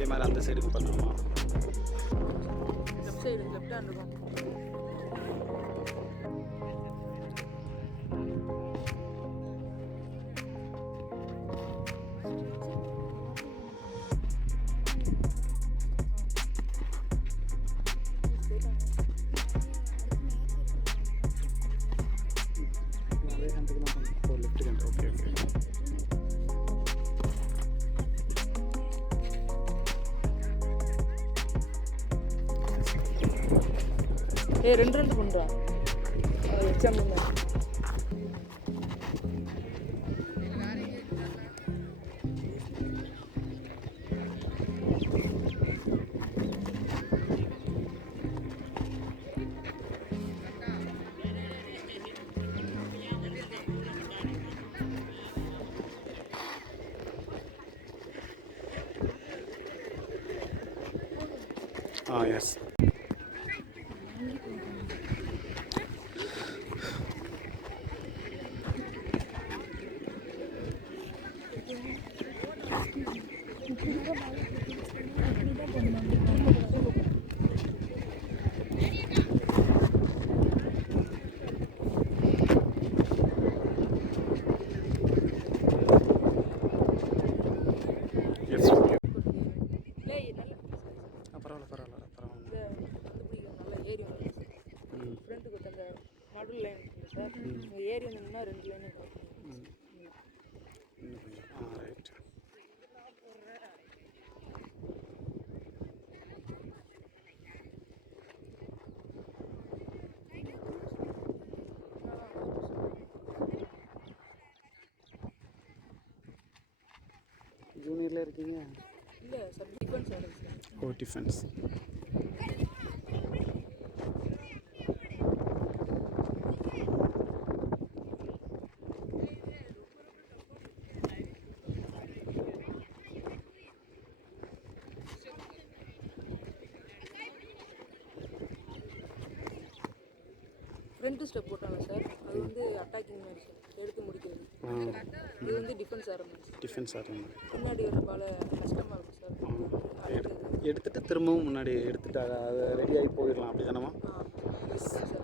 இதே மாதிரி அந்த சைடுக்கு பண்ணணுமா? லெஃப்ட் சைடு லெஃப்ட் ஹேண்ட் இருக்கும். அதே ஹேண்டுக்கு தான் பண்ணணும். ஓ, லெஃப்ட் ஹேண்ட். Okay okay. ரெண்டு ரெண்டு பண்ணுறா எக்ஸாம் எஸ். S okay. பரவாயில்ல. நல்லா ஏறி வந்து ஃப்ரெண்டுக்கு அந்த நடுவில் லைன் இருக்குது சார். இங்கே ஏறி வந்தீங்கன்னா 2 லைன் இருக்கும். ரைட். ஜூனியரில் இருக்கீங்க? இல்லை சார், டிஃபென்ஸ் வருது சார். ஓ, டிஃபென்ஸ். ஃப்ரண்ட் ஸ்டெப் போட்டாங்க சார். அது வந்து அட்டாக்கிங் மாதிரி சார், எடுத்து முடிக்கிறது. இது வந்து டிஃபென்ஸ் ஆரம்பிச்சு. டிஃபென்ஸ் ஆரம்பி முன்னாடி ஒரு பால கஷ்டமாக இருக்கும் சார். எடுத்துகிட்டு திரும்பவும் முன்னாடி எடுத்துட்டு அதை ரெடியாகி போயிடலாம். அப்படி தானேம்மா? சார்